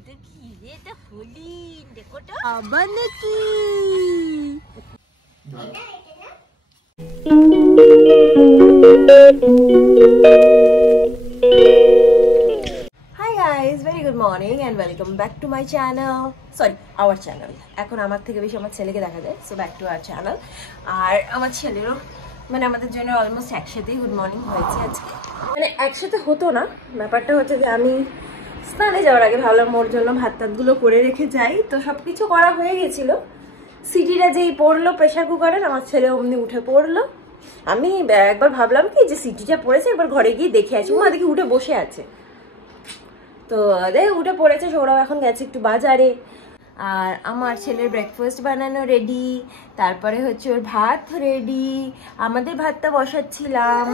এটা কি রে? এটা হোলি দেখো তো আবার নাকি। Hi guys, very good morning and welcome back to my channel. Sorry, our channel. এখন আমার থেকে বেশি আমার ছেলেকে দেখা যায়, so back to our channel. আর আমার ছেলেরও মানে আমাদের জন্য অলমোস্ট একসাথেই গুড মর্নিং হয়েছে আজকে। মানে একসাথে হতো না, ব্যাপারটা হচ্ছে যে আমি স্নানে যাওয়ার আগে ভাবলাম ওর জন্য ভাত টাতগুলো করে রেখে যাই, তো সব কিছু করা হয়ে গেছিল। সিটিটা যেই পড়লো প্রেশার কুকারের, আমার ছেলে অমনি উঠে পড়লো। আমি একবার ভাবলাম কি যে সিটিটা পড়েছে, একবার ঘরে গিয়ে দেখে আসি। মা দেখি উঠে বসে আছে, তো দেখ উঠে পড়েছে। সৌরভ এখন গেছে একটু বাজারে। আর আমার ছেলের ব্রেকফাস্ট বানানো রেডি, তারপরে হচ্ছে ওর ভাত রেডি, আমাদের ভাতটা বসাচ্ছিলাম।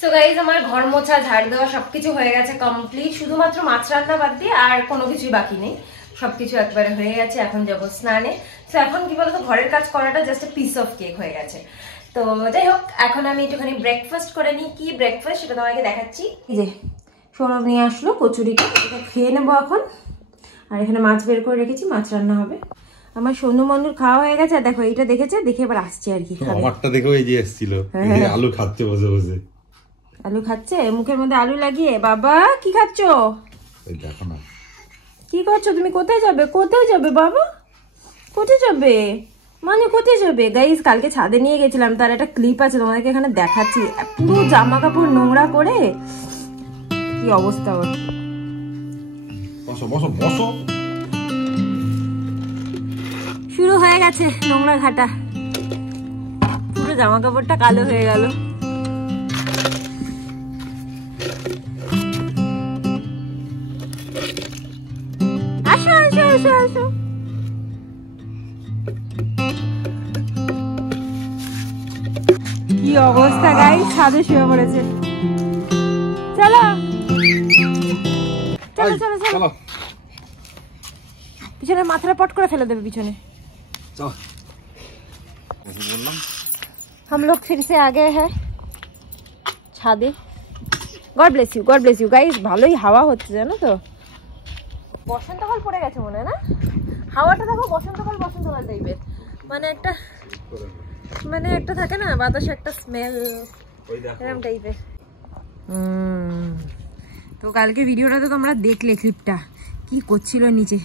সো গাইজ, আমার ঘর মোছা ঝাড় দেওয়া সবকিছু হয়ে গেছে কমপ্লিট, শুধুমাত্র মাছ রান্না বাদ দিয়ে আর কোনো কিছুই বাকি নেই, সবকিছু একবারে হয়ে গেছে। এখন যাবো স্নানে। তো এখন কি বলতো, ঘরের কাজ করাটা just a piece of cake হয়ে গেছে। তো যাই হোক, এখন আমি একটুখানি ব্রেকফাস্ট করে নিই। কি ব্রেকফাস্ট সেটা তোমাকে দেখাচ্ছি। এই যে সৌরভ নিয়ে আসলো কচুরিটা, এটা খেয়ে নেবো এখন। আর এখানে মাছ বের করে রেখেছি, মাছ রান্না হবে। আমার সোনু মনুর খাওয়া হয়ে গেছে। দেখো এইটা দেখেছে, দেখে এবার আসছে আর কি। আমারটা দেখো এই যে এসেছিল, আলু খাচ্ছে বসে বসে। আলু খাচ্ছে মুখের মধ্যে আলু লাগিয়ে। বাবা কি খাচ্ছ? দেখো না কি করছো তুমি? কোথায় যাবে? কোথায় যাবে বাবা? কোথায় যাবে মানে? কোথায় যাবে? গাইস, কালকে ছাদে নিয়ে গেছিলাম, তার একটা ক্লিপ আছে, তোমাদেরকে এখানে দেখাচ্ছি। পুরো জামা কাপড় নোংরা করে কি অবস্থা ওর। বসো বসো বসো। শুরু হয়ে গেছে নোংরা ঘাটা, পুরো জামা কাপড়টা কালো হয়ে গেল। আসো আসো আসো আসো। কি অবস্থা গাইস, ছাদে শুয়ে পড়েছে। চলো চলো চলো চলো। পিছনে মাথাটা পট করে ফেলে দেবে পিছনে। हम लोग फिर से आ गए हैं ছাদে। God bless you guys. ভালোই হাওয়া হচ্ছে জানো তো। বসন্তকাল পড়ে গেছে মনে হয় না? হাওয়াটা দেখো বসন্তকাল টাইপের, মানে একটা থাকে না বাতাসে একটা স্মেল, এরকম টাইপের। তো কালকে ভিডিওটা তো তোমরা দেখলে, ক্লিপটা কি করছিল নিচে,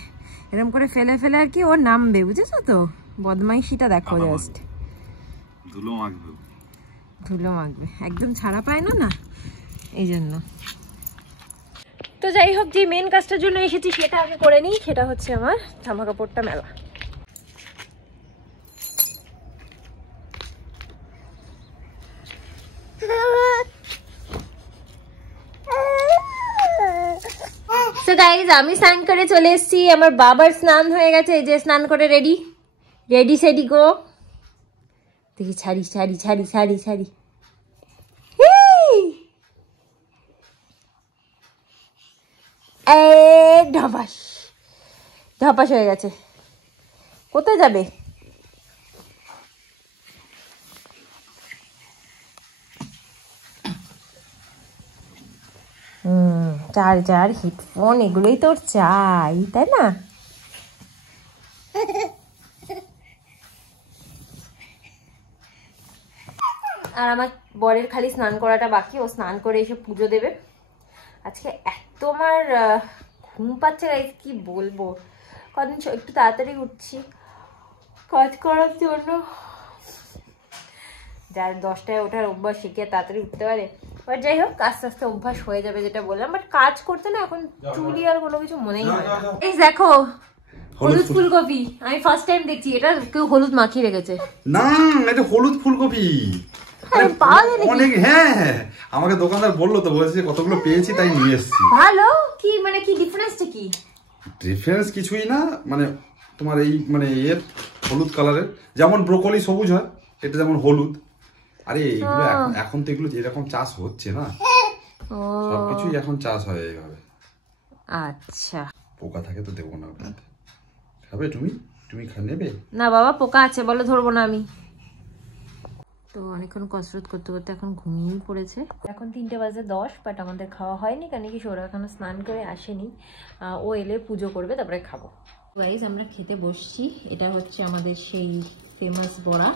এরকম করে ফেলে ফেলে আর কি ওর নামবে, বুঝেছো তো? বদমাইশিটা দেখো, জাস্ট ধুলো মাখবে, একদম ছাড়া পায় না না, এই জন্য। তো যাই হোক, যে মেন কাজটার জন্য এসেছি সেটা আগে করে নিই, সেটা হচ্ছে আমার জামা কাপড়টা মেলা। তো গাইজ, আমি স্নান করে চলে এসেছি, আমার বাবার স্নান হয়ে গেছে। এই যে স্নান করে রেডি সেডি গো। দেখি ছাড়ি ছাড়ি ছাড়ি ছাড়ি ছাড়ি। ঢপাস ঢপাস হয়ে গেছে। কোথায় যাবে? চার্জার, হেডফোন, এগুলোই তোর চাই, তাই না? আর আমার বরের খালি স্নান করাটা বাকি, ও স্নান করে এসে পুজো দেবে। আজকে এত আমার ঘুম পাচ্ছে গাইস, কি বলবো। কদিন একটু তাড়াতাড়ি উঠছি কাজ করার জন্য। যার 10টায় ওঠার অভ্যাস, শিখে তাড়াতাড়ি উঠতে পারে। বাট যাই হোক, আস্তে আস্তে অভ্যাস হয়ে যাবে, যেটা বললাম। বাট কাজ করতে না এখন চুলি আর কোনো কিছু মনেই হয় না। এই দেখো হলুদ ফুলকপি, আমি ফার্স্ট টাইম দেখছি এটা কেউ হলুদ মাখিয়ে রেখেছে। না, এটা হলুদ ফুলকপি অনেক। হ্যাঁ, আমাকে দোকানদার বললো তো, বলেছে কতগুলো পেয়েছি তাই নিয়ে এসেছি। ভালো কি মানে, কি ডিফারেন্সটা কি? ডিফারেন্স কিছুই না, মানে তোমার এই মানে এর হলুদ কালারের, যেমন ব্রোকলি সবুজ হয়, এটা যেমন হলুদ। আরে এগুলো এখন তো এগুলো এরকম চাষ হচ্ছে না, সবকিছুই এখন চাষ হয় এইভাবে। আচ্ছা, পোকা থাকে তো দেবো না। খাবে তুমি? তুমি নেবে না? বাবা পোকা আছে বলে ধরবো না আমি। তো অনেকক্ষণ কসরত করতে করতে এখন ঘুমিয়েই পড়েছে। এখন 3:10 বাট আমাদের খাওয়া হয়নি, কারণ কি সৌরভ এখনো স্নান করে আসেনি। ও এলে পুজো করবে, তারপরে খাবো। গাইস আমরা খেতে বসছি। এটা হচ্ছে আমাদের সেই ফেমাস বড়া।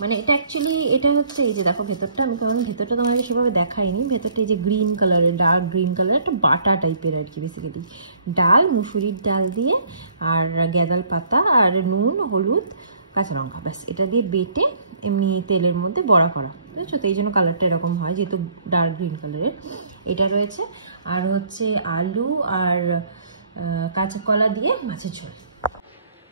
মানে এটা অ্যাকচুয়ালি এটা হচ্ছে এই যে দেখো ভেতরটা, আমি কারণ ভেতরটা তোমাকে সেভাবে দেখাইনি। ভেতরটা এই যে গ্রিন কালারের, ডার্ক গ্রিন কালার, একটা বাটা টাইপের আর কি। বেসিক্যালি ডাল, মুসুরির ডাল দিয়ে আর গ্যাদাল পাতা আর নুন, হলুদ, কাঁচা লঙ্কা, ব্যাস এটা দিয়ে বেটে এমনি তেলের মধ্যে বড়া করা, বুঝছো তো? এই জন্য কালারটা এরকম হয়, যেহেতু ডার্ক গ্রিন কালারের। এটা রয়েছে আর হচ্ছে আলু আর কাঁচা কলা দিয়ে মাছের ঝোল।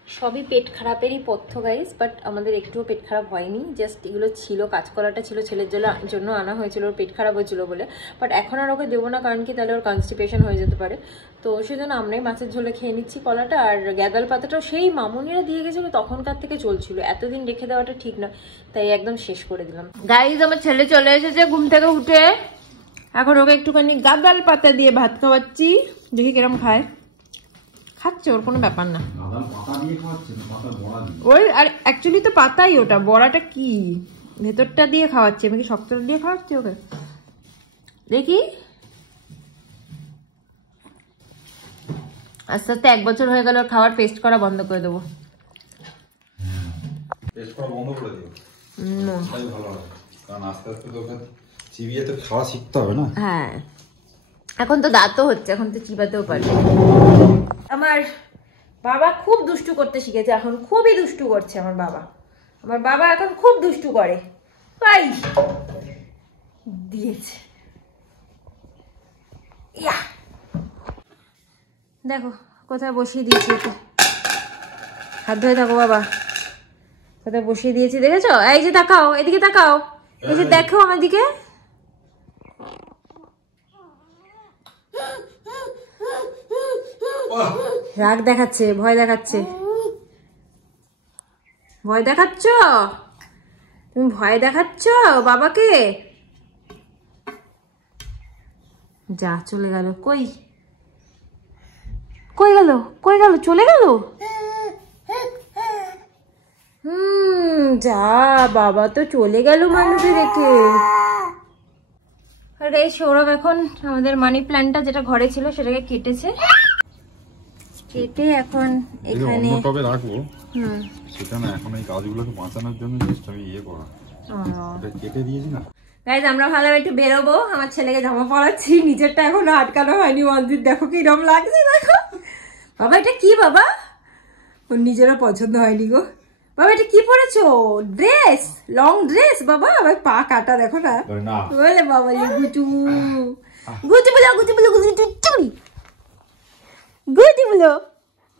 সবই পেট খারাপেরই পথ্য গাইস, বাট আমাদের একটুও পেট খারাপ হয়নি। জাস্ট এগুলো ছিল, কাঁচকলাটা ছিল ছেলের জন্য আনা হয়েছিল, ওর পেট খারাপ হয়েছিল বলে। বাট এখন আর ওকে দেবো না, কারণ কি তাহলে ওর কনস্টিপেশন হয়ে যেতে পারে। তো সেজন্য আমরাই মাছের ঝোলে খেয়ে নিচ্ছি কলাটা। আর গ্যাদাল পাতাটাও সেই মামুনিরা দিয়ে গেছিলো, তখনকার থেকে চলছিল, এতদিন রেখে দেওয়াটা ঠিক না, তাই একদম শেষ করে দিলাম। গাইস আমার ছেলে চলে এসেছে ঘুম থেকে উঠে, এখন ওকে একটুখানি গাদাল পাতা দিয়ে ভাত খাওয়াচ্ছি, দেখি কিরম খায়। খাচ্ছে, ওর কোনো ব্যাপার না। ওই আর অ্যাকচুয়ালি তো পাতাই, ওটা বড়াটা কি ভেতরটা দিয়ে খাওয়াচ্ছি, আমি কি শক্তটা দিয়ে খাওয়াচ্ছি ওকে? দেখি আস্তে আস্তে 1 বছর হয়ে গেল, খাবার পেস্ট করা বন্ধ করে দেবো। পেস্ট করা বন্ধ করে দিও, তাই ভালো হবে, কারণ আস্তে আস্তে তো ওকে চিবিয়ে তো খাওয়া শিখতে হবে না। হ্যাঁ, এখন তো দাঁতও হচ্ছে, এখন তো চিবাতেও পারবে। আমার বাবা খুব দুষ্টু করতে শিখেছে এখন, খুবই দুষ্টু করছে আমার বাবা। আমার বাবা এখন খুব দুষ্টু করে। ভাই দিয়েছে, ইয়া দেখো কোথায় বসিয়ে দিয়েছি ওকে। হাত ধুয়ে থাকো বাবা, কোথায় বসিয়ে দিয়েছি দেখেছো? এই যে তাকাও, এদিকে তাকাও, এই যে দেখো আমার দিকে। রাগ দেখাচ্ছে, ভয় দেখাচ্ছে। ভয় দেখাচ্ছ তুমি, ভয় দেখাচ্ছ বাবাকে। যা চলে গেল, কই কই গেল, কই গেল, চলে গেল। যা বাবা তো চলে গেল মানুষের রেখে। আর এই সৌরভ এখন আমাদের মানি প্ল্যান্টটা যেটা ঘরে ছিল সেটাকে কেটেছে, কেটে এখন এখানে টবে রাখবো। সেটা না, এখন এই গাছগুলোকে বাঁচানোর জন্য জাস্ট আমি করা, এটা কেটে দিয়েছি না। গাইজ আমরা ভাবলাম একটু বেরোবো, আমার ছেলেকে জামা পরাচ্ছি, নিজেরটা এখনো আটকানো হয়নি। মন্দির দেখো কিরম লাগছে, দেখো বাবা এটা কি বাবা, ওর নিজেরও পছন্দ হয়নি গো। বাবা এটা কি পরেছো? ড্রেস, লং ড্রেস বাবা, আবার পা কাটা দেখো না। বলে বাবা গুচু গুচু বলো, গুচু বলো, গুচু চুরি গুচু বলো,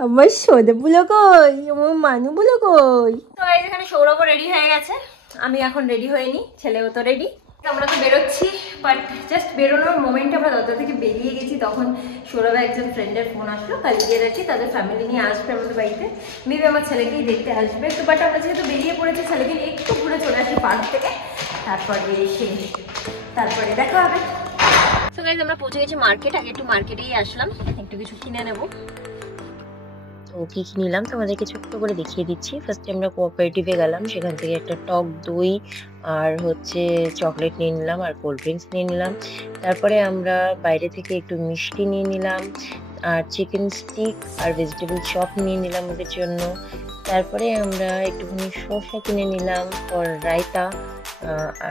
আমার সোদে বলো কই, আমার মানু বলো কই। তো এখানে সৌরভও রেডি হয়ে গেছে, আমি এখন রেডি হইনি, ছেলেও তো রেডি। আমরা তো বেরোচ্ছি, বাট জাস্ট বেরোনোর মোমেন্টে আমরা দরজা থেকে বেরিয়ে গেছি, তখন সৌরভের একজন ফ্রেন্ডের ফোন আসলো, কালিগিয়ে আছি, তাদের ফ্যামিলি নিয়ে আসবে আমাদের বাড়িতে, মেবি আমার ছেলেকেই দেখতে আসবে। তো বাট আমরা যেহেতু বেরিয়ে পড়েছি, ছেলেকে একটু ঘুরে চলে আসি পার্ক থেকে, তারপরে এসে তারপরে দেখা হবে। তো গাইজ আমরা পৌঁছে গেছি মার্কেট, আগে একটু মার্কেটেই আসলাম, একটু কিছু কিনে নেবো। তো কি কি নিলাম তোমাদেরকে ছোট্ট করে দেখিয়ে দিচ্ছি। ফার্স্টে আমরা কোঅপারেটিভে গেলাম, সেখান থেকে একটা টক দই আর হচ্ছে চকলেট নিয়ে নিলাম আর কোল্ড ড্রিঙ্কস নিয়ে নিলাম। তারপরে আমরা বাইরে থেকে একটু মিষ্টি নিয়ে নিলাম আর চিকেন স্টিক আর ভেজিটেবল চপ নিয়ে নিলাম ওদের জন্য। তারপরে আমরা একটুখানি শসা কিনে নিলাম ফর রায়তা।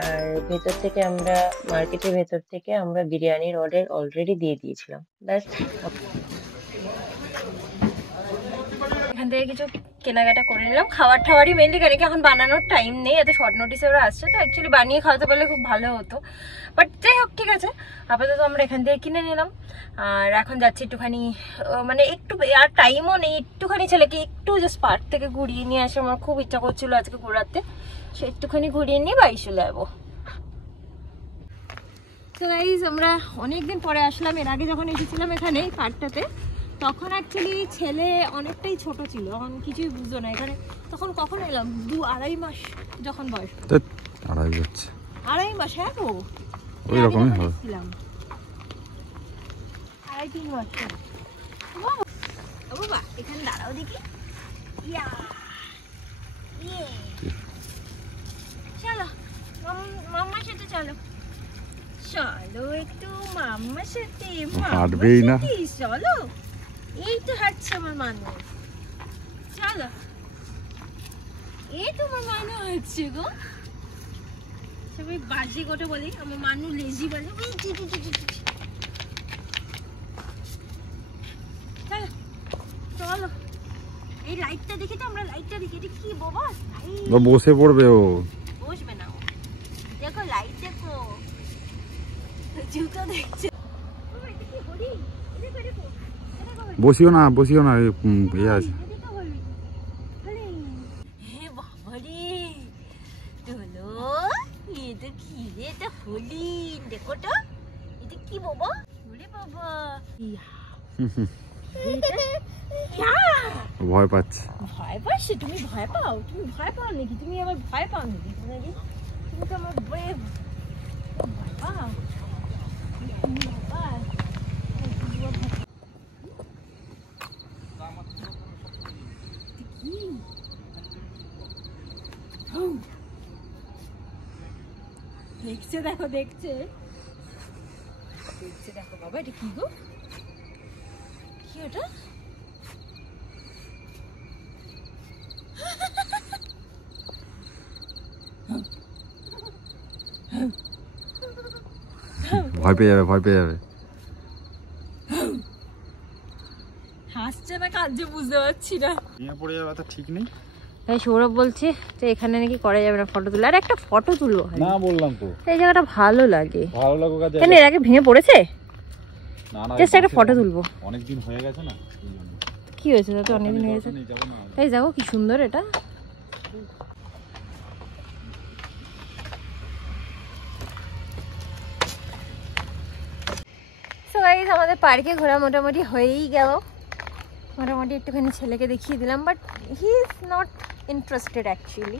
আর ভেতর থেকে আমরা মার্কেটের ভেতর থেকে আমরা বিরিয়ানির অর্ডার অলরেডি দিয়ে দিয়েছিলাম। ব্যাস এখান থেকে কিছু কেনাকাটা করে নিলাম, খাবার টাবারই মেনলি, কারণ কি এখন বানানোর টাইম নেই, এত শর্ট নোটিসে ওরা আসছে, তো অ্যাকচুয়ালি বানিয়ে খাওয়াতে পারলে খুব ভালো হতো। বাট যাই হোক ঠিক আছে, আপাতত আমরা এখান থেকে কিনে নিলাম। আর এখন যাচ্ছি একটুখানি, মানে একটু আর টাইমও নেই, একটুখানি ছেলেকে একটু জাস্ট পার্ক থেকে ঘুরিয়ে নিয়ে আসে, আমার খুব ইচ্ছা করছিল আজকে ঘোরাতে, সে একটুখানি ঘুরিয়ে নিয়ে বাড়ি চলে যাবো। তো গাইজ আমরা অনেকদিন পরে আসলাম, এর আগে যখন এসেছিলাম এখানে এই পার্কটাতে, তখন অ্যাকচুয়ালি ছেলে অনেকটাই ছোট ছিল, তখন কিছুই বুঝতো না এখানে। তখন কখন এলাম, 2-2.5 মাস যখন বয়স, 2.5 মাস, হ্যাঁ গো ওই রকমই হবে, 2.5-3 মাস। বাবা এখানে দাঁড়াও দেখি, চলো চলো চলো একটু মাম্মার সাথে, হাঁটবেই না। চলো এই তো হাঁটছে আমার মানু, চলো এই তোমার মানু হচ্ছে গো। সবাই বাজে গোটে বলি, আমার মানু লেজি বলে। চলো চলো এই লাইটটা দেখি তো, আমরা লাইটটা দেখি। এটা কি বাবা, বসে পড়বে ও, বসবে না ও। দেখো লাইট দেখো, জুতো দেখছে। বসিও না ইয়ে আছে। ভয় পাচ্ছে। ভয় পাচ্ছে? তুমি ভয় পাও? তুমি ভয় পাও নাকি? তুমি আবার ভয় পাও নাকি? তুমি তো আমার ব্রেভ। ভয় পাও? দেখছে, দেখো দেখছে দেখো বাবা। এটা কি গো? কি ওটা? ভয় পেয়ে যাবে, ভয় পেয়ে যাবে। হাসছে না কাঁদছে বুঝতে পারছি না। নিয়ে পড়ে যাবে তা ঠিক নেই। তাই সৌরভ বলছে যে এখানে নাকি করা যাবে না ফটো তুলে। আর একটা ফটো তুলবো না বললাম তো, এই জায়গাটা ভালো লাগে। ভালো লাগুক। কেন এর আগে ভেঙে পড়েছে? না না, জাস্ট একটা ফটো তুলবো। অনেকদিন হয়ে গেছে না। কি হয়েছে তো? অনেকদিন হয়ে গেছে তাই যাবো। কি সুন্দর এটা। আমাদের পার্কে ঘোরা মোটামুটি হয়েই গেল। মোটামুটি একটুখানি ছেলেকে দেখিয়ে দিলাম, but he is not interested actually.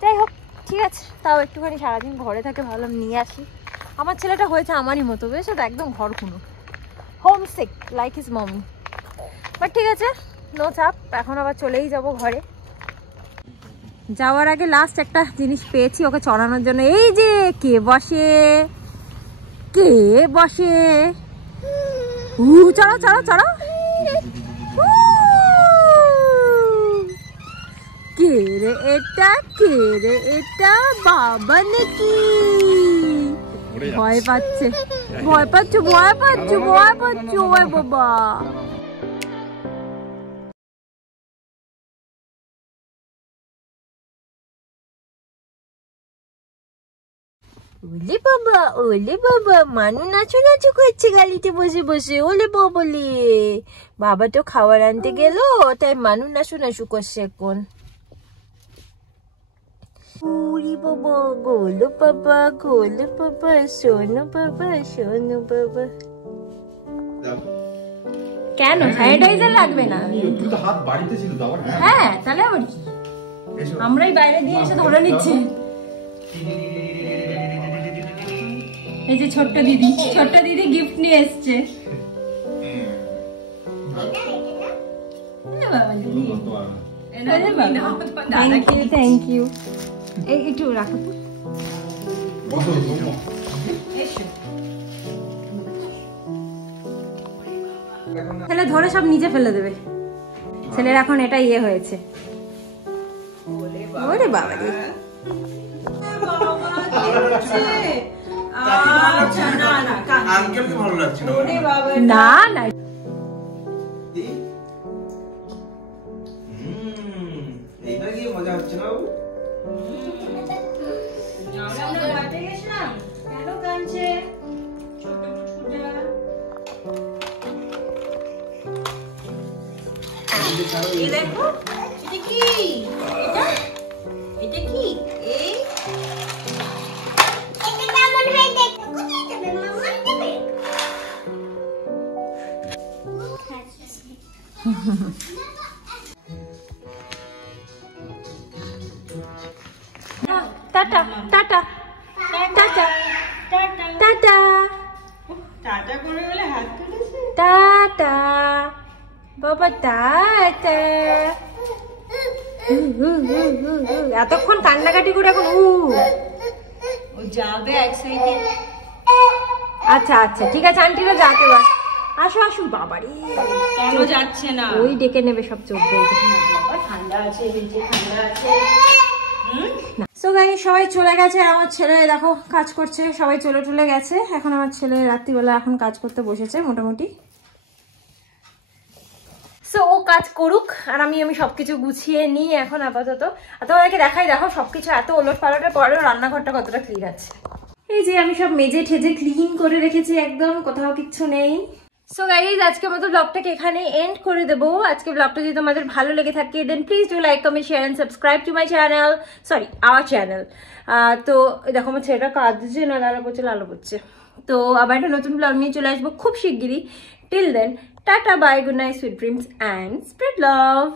যাই হোক ঠিক আছে, তাও একটুখানি সারাদিন ঘরে থাকে, ভাবলাম নিয়ে আসি। আমার ছেলেটা হয়েছে আমারই মতো, বুঝেছো তো, একদম ঘর কোনো homesick like his mummy. But ঠিক আছে, নো চাপ। এখন আবার চলেই যাব ঘরে। যাওয়ার আগে লাস্ট একটা জিনিস পেয়েছি ওকে চড়ানোর জন্য। এই যে কে বসে, কে বসে। চড়াও চড়াও চড়াও। কে রে এটা, কে রে এটা, বাবা নাকি? ভয় পাচ্ছে, ভয় পাচ্ছো, ভয় পাচ্ছো, ভয় পাচ্ছো। ওই বাবা, ওলে বাবা, ওলে বাবা। মানু নাচু নাচু করছে গালিতে বসে বসে। ওলে বাবলে, বাবা তো খাবার আনতে গেল, তাই মানু নাচু নাচু করছে এখন। ওরে বাবা, গোলু বাবা, গোলু বাবা, সোনু বাবা, সোনু বাবা। কেন স্যানিটাইজার লাগবে না? তুই তো হাত বাড়িতে ছিল তো আবার। হ্যাঁ তাহলে আবার কি, আমরাই বাইরে দিয়ে এসে ধরে নিচ্ছি। এই যে ছোট্ট দিদি, ছোট্ট দিদি গিফট নিয়ে এসছে। Thank you. একটু রাখো তো। ছেলে ধরে সব নিচে ফেলে দেবে। ছেলের এখন এটা ইয়ে হয়েছে। ওরে বাবা, না না এইটা কি মজা হচ্ছে না বাবু? কেন কাঁদছে? ছোট পুচকুটা এই দেখো, এটা কি? এটা কি? এই tata tata tata tata tata করে বলে হাত তুলেছে। টাটা বাবা, টাটা। এতক্ষণ কান্নাকাটি করে এখন যাবে এক সাইডে। আচ্ছা আচ্ছা ঠিক আছে আন্টিরা যাকে বা আসো আসো বাবারে কেন যাচ্ছে না ওই ডেকে নেবে সব চোখ ঠান্ডা আছে ঠান্ডা আছে। সো গাইস সবাই চলে গেছে আর আমার ছেলে দেখো কাজ করছে, সবাই চলে গেছে। এখন আমার ছেলে রাত্রিবেলা এখন কাজ করতে বসেছে মোটামুটি। সো ও কাজ করুক আর আমি সবকিছু গুছিয়ে নিই এখন আপাতত। আর তোমাদেরকে দেখাই, দেখো সবকিছু এত ওলট পালটের পরেও রান্নাঘরটা কতটা ক্লিন আছে। এই যে আমি সব মেজে ঠেজে ক্লিন করে রেখেছি, একদম কোথাও কিচ্ছু নেই। সো গাইজ আজকের মতো ব্লগটাকে এখানে এন্ড করে দেবো। আজকে ব্লগটা যদি তোমাদের ভালো লেগে থাকে then please do like comment share and subscribe to my channel, sorry our channel. তো দেখো আমার ছেলেটা কাঁদছে না, লালা করছে লালো করছে। তো আবার একটা নতুন ব্লগ নিয়ে চলে আসবো খুব শিগগিরই। Till then tata bye, good night, sweet dreams and spread love.